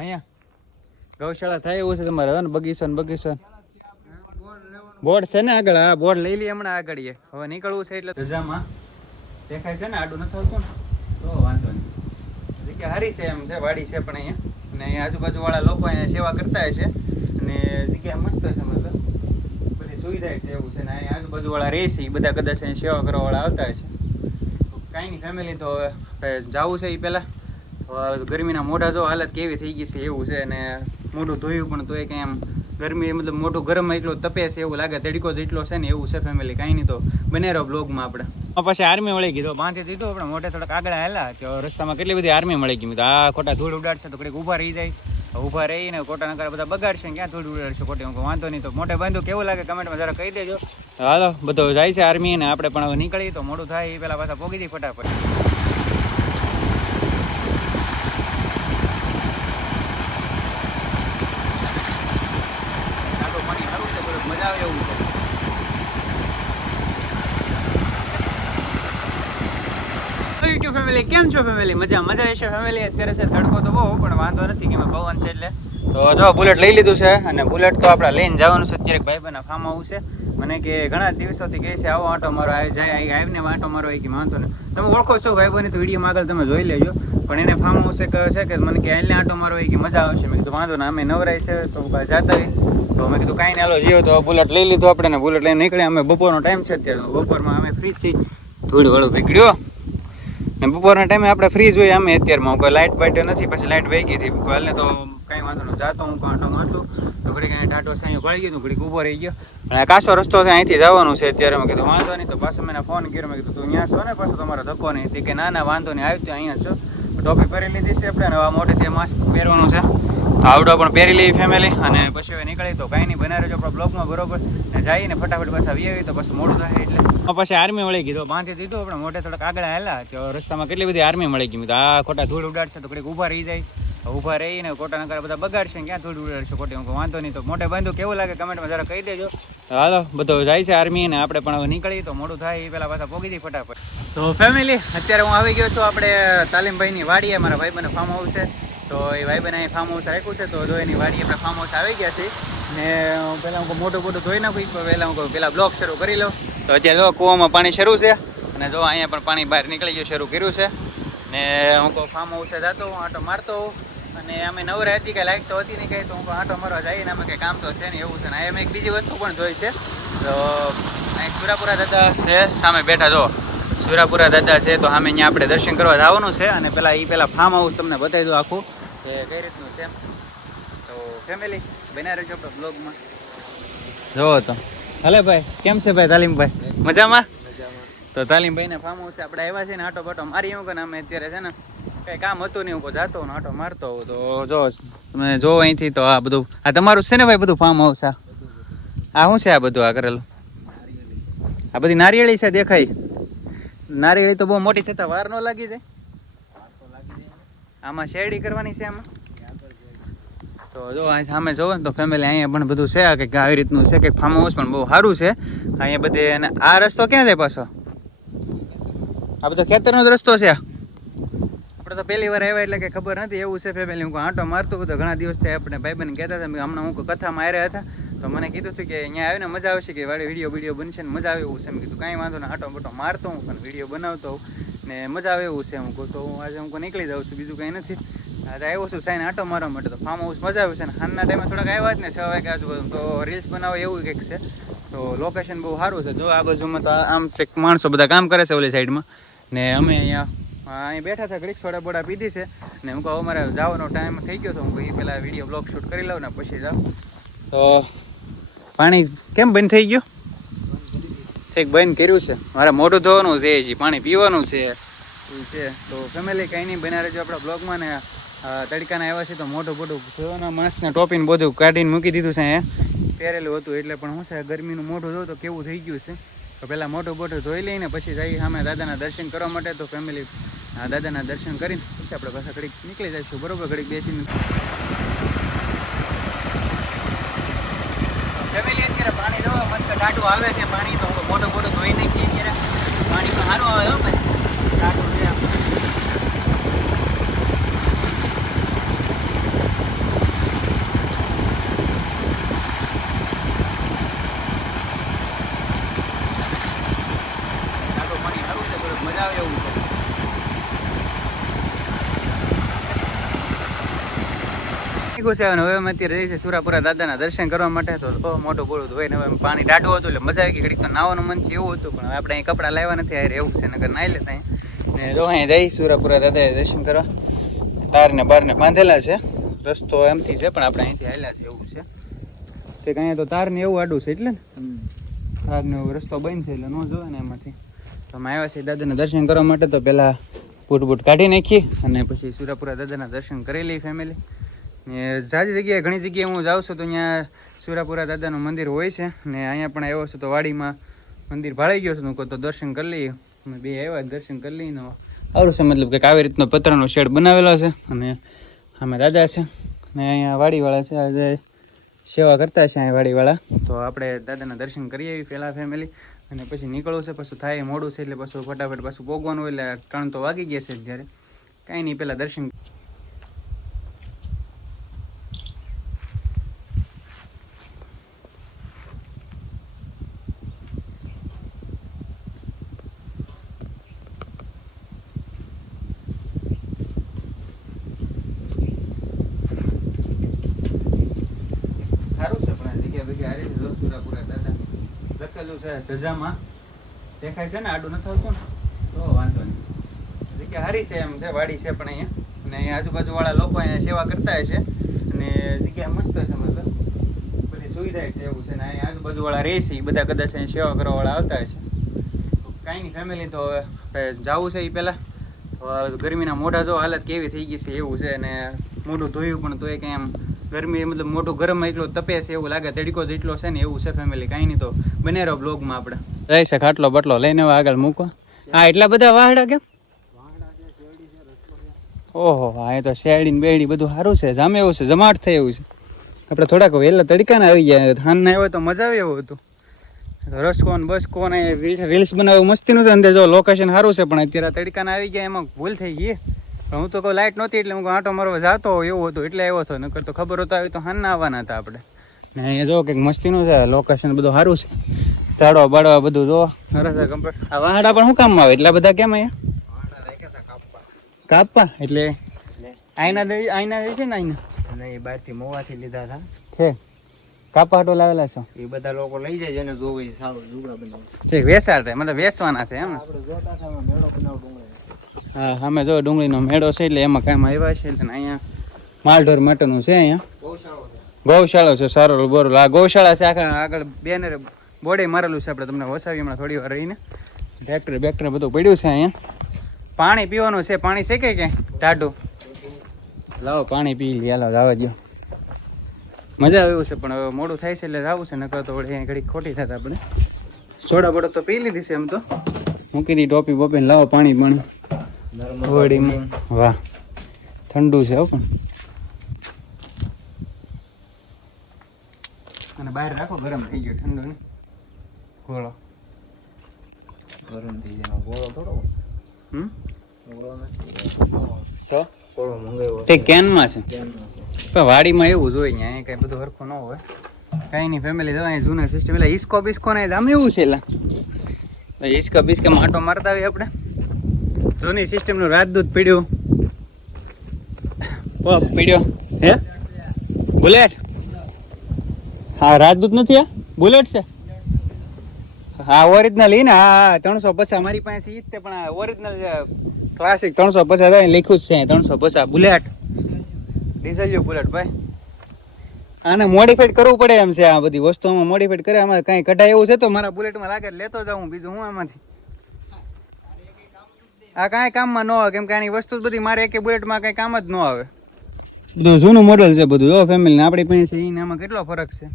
અહીંયા ગૌશાળા થાય એવું છે તમારે હવે ને બગીચો ને બગીચો બોર્ડ છે ને આગળ. હા બોર્ડ લઈ લઈએ હમણાં આગળ હવે નીકળવું છે એટલે રજામાં દેખાય છે ને આડું નથી આવતું ને તો વાંધો નહીં. જગ્યા સારી છે એમ છે વાડી છે પણ અહીંયા અને અહીંયા આજુબાજુ વાળા લોકો અહીંયા સેવા કરતા હશે અને જગ્યા મસ્ત છે મતલબ બધી સુવિધા છે એવું છે ને અહીંયા આજુબાજુ વાળા રહે છે એ બધા કદાચ અહીંયા સેવા કરવા વાળા આવતા હશે. કાંઈ નહીં ફેમિલી તો હવે જવું છે એ પહેલાં ગરમીના મોઢા જો હાલત કેવી થઈ ગઈ છે એવું છે અને મોઢું ધોયું પણ તોય કંઈ આમ ગરમી મતલબ મોઢું ગરમ એટલું તપે છે એવું લાગે તડકો જેટલો છે ને એવું છે ફેમિલી. કાંઈ નહીં તો બને રહો બ્લોગમાં આપણે. પછી આર્મી મળી ગઈ તો બાંધી દીધું આપણે મોઢે થોડાક આગળ આવેલા તો રસ્તામાં કેટલી બધી આર્મી મળી ગઈ. આ ખોટા ધૂળ ઉડાડશે તો કડીક ઊભા રહી જાય ઊભા રહીને ખોટા નકાર બધા બગાડશે ક્યાં ધૂળ ઉડાડશે ખોટી. હું વાંધો નહીં તો મોઢે બાંધું કેવું લાગે કમેન્ટમાં જરા કહી દેજો. હાલો બધો જાય છે આર્મી ને આપણે પણ હવે નીકળીએ તો મોડું થાય એ પહેલાં પાછા પોગી દઈ ફટાફટ. મજા આવે એવું છે. યુટ્યુબ ફેમિલી કેમ છો ફેમિલી? મજા હશે ફેમિલી. અત્યારે છે તડકો તો બહુ પણ વાંધો નથી કે પવન છે એટલે તો જો બુલેટ લઈ લીધું છે અને બુલેટ તો આપણે લઈને જવાનું છે અત્યારે ભાઈબંધના ફાર્મ હાઉસ છે. મને કે ઘણા દિવસોથી કહે છે આવો આંટો મારો જાય આવીને આંટો મારો કે વાંધો ને તમે ઓળખો છો ભાઈબંધની તો વિડીયોમાં આગળ તમે જોઈ લેજો. પણ એને ફાર્મ હાઉસે કહ્યું છે કે મને કે એટલે આંટો મારો કે મજા આવશે. મેં કીધું વાંધો ને અમે નવરાય છે તો જતા તો મેં કીધું કાંઈ ને હાલો જીવો તો બુલેટ લઈ લીધું આપણે ને બુલેટ લઈને નીકળ્યા. અમે બપોરનો ટાઈમ છે અત્યારે બપોરમાં અમે ફ્રી છીએ થોડું ઘણું પીકડ્યો ને બપોરના ટાઈમે આપણે ફ્રી જોઈએ અમે અત્યારમાં કોઈ લાઇટ બાઇટ નથી પછી લાઇટ વહી ગઈ હતી હાલને તો કાંઈ વાંધો નહીં જાતો હું આંટો મારતો તો ઘડી કાંઈ ટાટો સાંઈ પડી ગયું ઘડીક ઊભો રહી ગયો અને કાસો રસ્તો છે અહીંથી જવાનું છે અત્યારે. મેં કીધું વાંધો નહીં તો પાછો મેં ફોન કર્યો મેં કીધું તું અહીંયા છો ને પાછો તમારો ધક્કો નહીં તે કે ના વાંધો નહીં આવ્યું ત્યાં અહીંયા છો. ટોપી પહેરી લીધી છે આપણે હવે મોઢેથી માસ્ક પહેરવાનું છે તો આવડો પણ પહેરી લેવી ફેમિલી અને પછી હવે નીકળી તો કાંઈ નહીં બનાવી રહેજો આપણા બ્લોગમાં બરોબર ને જઈને ફટાફટ પાછા આવી આવી તો પછી મોડું થાય એટલે પછી આર્મી મળી ગઈ તો બાંધી દીધું આપણે મોઢે થોડાક આગળ આવેલા તો રસ્તામાં કેટલી બધી આર્મી મળી ગઈ. આ ખોટા ધૂળ ઉડાડશે તો કડીક ઊભા રહી જાય ઊભા રહીને ખોટા નકાર બધા બગાડશે ક્યાં ધૂળ ઉડાડશે ખોટી. હું વાંધો નહીં તો મોઢે બાંધું કેવું લાગે કમેન્ટમાં જરા કહી દેજો. હાલો બધો જાય છે આર્મી ને આપણે પણ હવે નીકળીએ તો મોડું થાય એ પહેલાં પાછા પોગી દઈ ફટાફટ. તો ફેમિલી અત્યારે હું આવી ગયો છું આપણે તાલીમભાઈની વાડીએ મારા ભાઈબંધનું ફાર્મ હાઉસ છે તો એ ભાઈબંધ અહીં ફાર્મ હાઉસ રાખ્યું છે તો જો એની વાડી આપણે ફાર્મ હાઉસ આવી ગયા છે ને પહેલાં હું મોટું ધોઈ નાખું પહેલાં હું પહેલાં બ્લોક શરૂ કરી લઉં. તો અત્યારે જો કૂવામાં પાણી શરૂ છે અને જો અહીંયા પણ પાણી બહાર નીકળી ગયું શરૂ કર્યું છે ને હું કહું ફાર્મ હાઉસે જતો હું આંટો મારતો અને અમે નવરા હતી કાંઈ લાઈટ તો હતી નહીં કાંઈ તો હું આંટો મારવા જઈએ ને અમે કંઈ કામ તો છે ને એવું છે ને અહીંયા એક બીજી વસ્તુ પણ જોઈ છે તો અહીં સુરાપુરા દાદા છે સામે બેઠા જો સુરાપુરા દાદા છે તો સામે અહીંયા આપણે દર્શન કરવા જવાનું છે અને પહેલાં ફાર્મ હાઉસ તમને બતાવી દઉં આખું કે કઈ રીતનું છે. તો ફેમિલી બન્યા રહેજો આપણે બ્લોગમાં જોવો તો. હલે ભાઈ કેમ છે ભાઈ તાલીમભાઈ મજામાં? તો તાલીમભાઈને ફાર્મ હાઉસ આપણે આવ્યા છે ને આટો બાટો મારી એવું કે અમે અત્યારે છે ને કંઈ કામ હતું નહીં હું જાતો ને આટો મારતો હોઉં તો જો તમે જો અહીંથી તો આ બધું આ તમારું છે ને ભાઈ બધું ફાર્મ હાઉસ આ શું છે આ બધું આ કરેલું આ બધી નારિયેળી છે દેખાય. નારિયેળી તો બહુ મોટી થતા વાર ન લાગી જાય આમાં શેરડી કરવાની છે આમાં તો જો અહીં સામે જોવો ને તો ફેમિલી અહીંયા પણ બધું છે કંઈક આવી રીતનું છે કંઈક ફાર્મ હાઉસ પણ બહુ સારું છે અહીંયા બધે. અને આ રસ્તો ક્યાં જાય પાછો? આ બધો ખેતરનો જ રસ્તો છે. આપણે તો પહેલી વાર આવ્યા એટલે કંઈ ખબર નથી એવું છે ફેમિલી. હું આંટો મારતો બધો ઘણા દિવસથી આપણે ભાઈબંધ કહેતા હતા હમણાં હું કથામાં આવ્યા હતા તો મને કીધું હતું કે અહીંયા આવીને મજા આવશે કે વાળી વિડીયો બનશે ને મજા આવે એવું છે. મેં કીધું કાંઈ વાંધો ને આંટો મોટો મારતો હું પણ વિડીયો બનાવતો હોઉં ને મજા આવે એવું છે. હું કહું તો હું આજે હું નીકળી જાઉં છું બીજું કંઈ નથી. આજે આવ્યો છું સાઈને આંટો મારવા માટે તો ફાર્મ હાઉસ મજા આવે છે ને હાલના ટાઈમે થોડાક આવ્યા જ ને 6 વાગે આજુબાજુ તો રીલ્સ બનાવો એવું કંઈક છે તો લોકેશન બહુ સારું છે. જો આ બાજુમાં તો આમ કંઈક માણસો બધા કામ કરે છે ઓલી સાઈડમાં ને અમે અહીં બેઠા હતા ઘડીક સોડા બોડા પીધી છે ને હું કહું અમારે જવાનો ટાઈમ થઈ ગયો તો હું કહું એ પહેલાં વિડીયો બ્લોગ શૂટ કરી લઉં ને પછી જાઉં. તો પાણી કેમ બંધ થઈ ગયું? ઠીક બંધ કર્યું છે મારે મોઢું ધોવાનું છે હજી પાણી પીવાનું છે એવું છે. તો ફેમિલી કંઈ નહીં બન્યા રહેજો આપણા બ્લોગમાં ને તડકાના આવ્યા છે તો મોઢું ધોવાના માણસને ટોપીને બધું કાઢીને મૂકી દીધું છે અહીંયા પહેરેલું હતું એટલે પણ શું છે ગરમીનું મોઢું જોઉં તો કેવું થઈ ગયું છે. તો પહેલાં મોઢું ધોઈ લઈને પછી જઈએ સામે દાદાના દર્શન કરવા માટે. તો ફેમિલી દાદાના દર્શન કરીને પછી આપણે પાછા ઘડીક નીકળી જઈશું બરોબર ઘડીક બેસીને. ફેમિલી અત્યારે પાણી જો મસ્ત ટાટું આવે છે પાણી તો મોટું ધોઈ નાખીએ અત્યારે પાણી પણ સારું આવે હો ભાઈ ટાટું છે. વાગ્યું છે અને હવે અમે અત્યારે જઈએ છીએ સુરાપુરા દાદાના દર્શન કરવા માટે. તો બહુ મોટું બોલું હોય ને હવે પાણી ડાઢું હતું એટલે મજા આવી ગઈ. ઘડીક તો નાવાનું મન છે એવું હતું, પણ આપણે અહીં કપડાં લાવ્યા નથી યાર, એવું છે નગર નાઈ લેતા અહીં. ને જો અહીં જઈ સુરાપુરા દાદાએ દર્શન કરવા. તારને બારને બાંધેલા છે, રસ્તો એમથી છે પણ આપણે અહીંથી હાલ્યા છે એવું છે. તે અહીંયા તો તારને એવું આડું છે એટલે ને તારનો રસ્તો બંધ છે એટલે ન જોવે ને એમાંથી. તો અમે આવ્યા છીએ દાદાના દર્શન કરવા માટે. તો પહેલાં બૂટ કાઢી નાખીએ અને પછી સુરાપુરા દાદાના દર્શન કરી લઈ ફેમિલી. ને જાજી જગ્યાએ ઘણી જગ્યાએ હું જાઉં છું તો અહીંયા સુરાપુરા દાદાનું મંદિર હોય છે. ને અહીંયા પણ આવ્યો છું તો વાડીમાં મંદિર ભાળી ગયો છું તો દર્શન કરી લઈએ. અમે બે આવ્યા દર્શન કરી લઈને સારું છે, મતલબ કે આવી રીતનો પતરાનો શેડ બનાવેલો છે અને આમાં દાદા છે ને અહીંયા વાડીવાળા છે. આજે સેવા કરતા છે અહીંયા વાડીવાળા. તો આપણે દાદાના દર્શન કરીએ એવી પહેલાં ફેમિલી અને પછી નીકળવું છે. પાછું થાય મોડું છે એટલે પાછું ફટાફટ પાછું પોગવાનું હોય એટલે 3 તો વાગી ગયા છે જ્યારે. કાંઈ નહીં, પહેલાં દર્શન લખેલું છે ધજામાં દેખાય છે ને, આડું નથી આવતું ને તો વાંધો નહીં. જગ્યા સારી છે એમ છે, વાડી છે પણ અહીંયા. અને અહીંયા આજુબાજુવાળા લોકો અહીંયા સેવા કરતા છે અને જગ્યા મસ્ત છે, મતલબ બધી સુવિધા છે એવું છે. ને અહીંયા આજુબાજુવાળા રહે છે એ બધા કદાચ અહીંયા સેવા કરવાવાળા આવતા છે. કાંઈ નહીં ફેમિલી, તો જવું છે એ પહેલાં. ગરમીના મોઢા જો હાલત કેવી થઈ ગઈ છે એવું છે. અને મોઢું ધોયું પણ તો એ કંઈ એમ ગરમી મતલબ મોટું ગરમ એટલો તપે છે એવું લાગે, તડકો જેટલો છે ને એવું છે ફેમિલી. કાંઈ નહીં, તો બને રહો બ્લોગમાં. આપણે જાય છે ખાટલો બટલો લઈને આગળ મૂકો. હા, એટલા બધા વાહડા કેમ? ઓહો, હા, એ તો શેરડી બેડી બધું સારું છે, જામે એવું છે, જમાટ થાય એવું છે. આપણે થોડાક વહેલા તડકાને આવી ગયા, ધાનના આવ્યો તો મજા આવે એવું હતું. રસ કોન બસ કોન રીલ્સ બનાવવું મસ્તી નતું અંદર. જો લોકેશન સારું છે પણ અત્યારે તડકાને આવી ગયા એમાં ભૂલ થઈ ગઈ. હું તો કોઈ લાઇટ નહોતી એટલે હું આંટો મારવા જતો એવું હતું એટલે આવ્યો હતો. નકર તો ખબર હોતા આવી તો હાના આવવાના હતા આપણે. ને અહીંયા જો કંઈક મસ્તીનું છે, લોકેશન બધું સારું છે, ઝાડવા બાળવા બધું જો સરસ છે કમ્પ્લીટ. આ વાહડા પણ શું કામમાં આવે એટલા બધા કેમ અહીંયા કાપવા? એટલે આઈના છે ને આઈના એ બહારથી મોવાથી લીધા હતા છે, કાપા હાટો લાવેલા છો? એ બધા લોકો લઈ જાય જેને જોવે સારું ઝૂગડા બનાવે ઠીક, વેચાતા મતલબ વેચવાના છે એમ? આપણે જોતા હતા મેળો બનાવ ડુંગળી. હા, અમે જો ડુંગળીનો મેળો છે એટલે એમાં કામ આવ્યા છે. એટલે અહીંયા માલઢોર માટેનું છે, અહીંયા ગૌશાળો છે. સારો બોરો આ ગૌશાળા છે. આખા આગળ બેનર બોર્ડે મારેલું છે, આપણે તમને વસાવી હમણાં થોડી વાર રહીને. ટ્રેક્ટર બધું પડ્યું છે અહીંયા. પાણી પીવાનું છે, પાણી છે કે ટાઢું? લાવો પાણી પી લઈએ, હાલો જવા દો. મજા આવે એવું છે પણ હવે મોડું થાય છે એટલે જવું છે, નકર તો વળી અહીંયા ઘડી ખોટી થતા આપણે. સોડા બોડા તો પી લીધી છે એમ તો, મૂકી દી ટોપી બોપીને. લાવો પાણી હોળીમાં. વાહ, ઠંડુ છે હો પણ. અને બહાર રાખો, ગરમ થઈ ગયો, ઠંડુ ને ગોળો ગરમ થઈ જાય. ગોળો થોડો ગોળો નથી તો ગોળો મંગાવ્યો તે કેનમાં છે. કેનમાં છે પણ વાડીમાં એવું જ હોય ને, અહીંયા કાંઈ બધું હરખું ન હોય. કાંઈ નહીં ફેમિલી, તો અહીંયા જૂના સિસ્ટમ એટલે હિસ્કો બિસ્કો ને આમ એવું છે. એટલે હિસ્કા બિસ્કામાં આંટો મારતા આવીએ આપણે. જૂની સિસ્ટમનું રાજદૂત પીડ્યું પીડ્યો હે બુલેટ. હા, રાજદૂત નથી, આ બુલેટ છે. હા, ઓરિજિનલ ઈ ને. હા, 350 મારી પાસે ઈ જ તે, પણ આ ઓરિજિનલ ક્લાસિક 350 લખ્યું જ છે 350 બુલેટ, ડીઝલ બુલેટ ભાઈ. આને મોડિફાઈડ કરવું પડે એમ છે. આ બધી વસ્તુઓમાં મોડિફાઈડ કરે, આમાં કાંઈ કઢાય એવું છે તો મારા બુલેટમાં લાગે લેતો જાઉં. બીજું હું આમાંથી આ કાંઈ કામમાં ન આવે, કેમ કે આની વસ્તુ બધી મારે એક બુલેટમાં કાંઈ કામ જ ન આવે. બધું જૂનું મોડલ છે બધું. જો ફેમિલી આપણી પાસે એને આમાં કેટલો ફરક છે.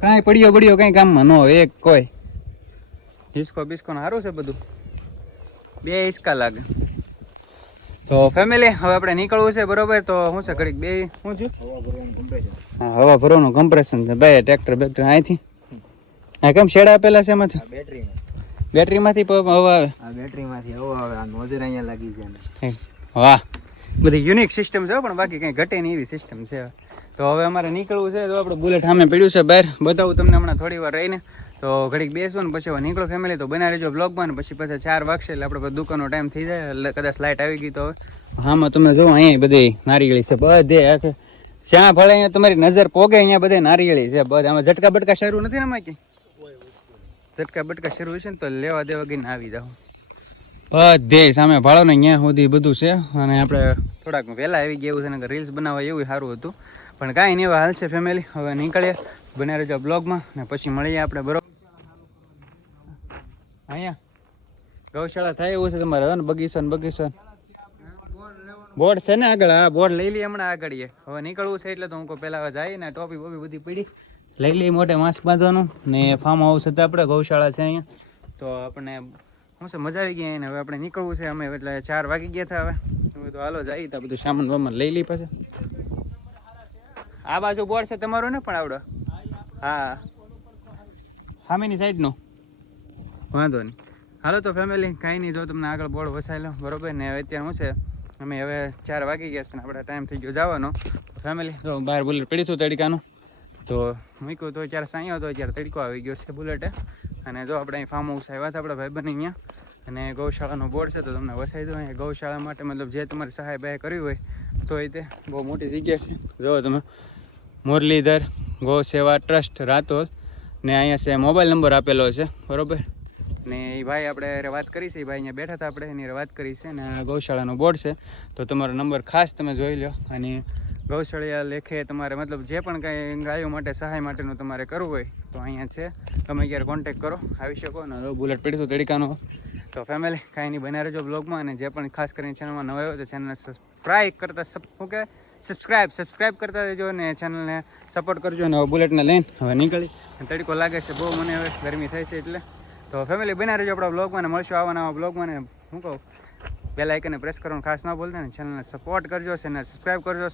કાંઈ પડ્યો કાંઈ કામમાં ન આવે એક કોઈ. હિસ્કો બિસ્કો સારું છે બધું, 2 હિસ્કા લાગે. તો ફેમિલી હવે આપણે નીકળવું છે બરોબર. તો શું છે ઘડીક બે શું થયું? હા, હવા ભરવાનું કમ્પ્રેશન છે ભાઈ. ટ્રેક્ટર બેક્ટર અહીંથી હા કેમ શેડા આપેલા છે એમાંથી? બેટરીમાંથી હવા આવે. આ બેટરીમાંથી હવા આવે. આ નોઝર અહીંયા લાગી છે. વાહ, બધી યુનિક સિસ્ટમ છે પણ બાકી કંઈ ઘટે નહીં એવી સિસ્ટમ છે. તો હવે અમારે નીકળવું છે. તો આપણે બુલેટ સામે પડ્યું છે બહાર, બતાવું તમને હમણાં થોડી વાર રહીને. તો ઘડીક બેસવું ને પછી હવે નીકળો ફેમિલી. તો બના રહેજો બ્લોગમાં ને પછી પાછા 4 વાગશે એટલે આપણે દુકાનનો ટાઈમ થઈ જાય. એટલે કદાચ લાઇટ આવી ગઈ તો હવે હામાં તમે જો અહીંયા બધી નારિયેળી છે બધે આખે જ્યાં ભલે અહીંયા તમારી નજર પોગે અહીંયા બધે નારિયેળી છે બધા. આમાં ઝટકા બટકા શરૂ નથી ને એમાં કે ઝટકા બટકા શરૂ છે ને તો લેવા દેવા ગઈને આવી જાવ બધે સામે ભાડો ને અહીંયા સુધી બધું છે. અને આપણે થોડાક વહેલા આવી ગયા એવું છે ને રીલ્સ બનાવવા એવું સારું હતું પણ કાંઈ નહીં. હવે હાલ છે ફેમિલી, હવે નીકળીએ બને રહેજો બ્લોગમાં ને પછી મળીએ આપણે બરોબર. અહીંયા ગૌશાળા થાય એવું છે તમારે હવે ને બગીચો ને બગીચો બોર્ડ છે ને આગળ. હા બોર્ડ લઈ લઈએ હમણાં આગળ. હવે નીકળવું છે એટલે તો હું કહું પહેલાં હવે જાય ને ટોપી બોપી બધી પડી લઈ લઈએ મોટે માસ્ક બાંધવાનું ને ફાર્મ હાઉસ હતા આપણે ગૌશાળા છે અહીંયા તો આપણને શું છે મજા આવી ગઈ ને હવે આપણે નીકળવું છે અમે એટલે 4 વાગી ગયા હતા. હવે તો હાલો જાય તો બધું સામાન વામાન લઈ લઈ પછી. આ બાજુ બોર્ડ છે તમારું ને પણ આવડો? હા સામેની સાઈડનું વાંધો નહીં. હાલો તો ફેમિલી કાંઈ નહીં, જો તમને આગળ બોર્ડ વસાઈ લો બરોબર ને. અત્યારે શું છે અમે હવે 4 વાગી ગયા છે ને આપણે ટાઈમ થઈ ગયો જવાનો. ફેમિલી તો બહાર બુલેટ પડી હતું તડકાનું તો મૂક્યું તો ત્યારે સાંયો હતો ત્યારે તડકો આવી ગયો છે બુલેટે. અને જો આપણે અહીં ફાર્મ હાઉસ આવ્યા હતા આપણા ભાઈબંધ અહીંયા અને ગૌશાળાનો બોર્ડ છે તો તમને વસાઈ દો. અહીંયા ગૌશાળા માટે મતલબ જે તમારી સહાય બહાય કરવી હોય તો એ તે બહુ મોટી જગ્યા છે. જો તમે મુરલીધર ગૌ સેવા ટ્રસ્ટ રાતોલ ને અહીંયા છે મોબાઈલ નંબર આપેલો છે બરોબર ને. એ ભાઈ આપણે વાત કરી છે, એ ભાઈ અહીંયા બેઠા હતા આપણે એની વાત કરી છે ને આ ગૌશાળાનો બોર્ડ છે તો તમારો નંબર ખાસ તમે જોઈ લો. અને ગૌશાળા લેખે તમારે મતલબ જે પણ કાંઈ ગાયો માટે સહાય માટેનું તમારે કરવું હોય તો અહીંયા છે, તમે ક્યારે કોન્ટેક કરો આવી શકો ને. બુલેટ પડી તો તડકાનો તો ફેમિલી કાંઈ નહીં બના રહેજો બ્લોગમાં. અને જે પણ ખાસ કરીને ચેનલમાં નવા હોય તો ચેનલને સબસ્ક્રાઈબ કરતા શું કે સબસ્ક્રાઈબ કરતા રહેજો ને ચેનલને સપોર્ટ કરજો. ને હવે બુલેટને લઈને હવે નીકળી તડકો લાગે છે બહુ મને હવે ગરમી થાય છે એટલે. તો ફેમિલી બના રહેજો આપણા બ્લોગમાં ને મળશું આવા નવા બ્લોગમાં. ને હું કહું બેલ આઇકનને પ્રેસ કરવાનું ખાસ ના ભૂલતા ને ચેનલને સપોર્ટ કરજો, ચેનલ સબસ્ક્રાઈબ કરજો.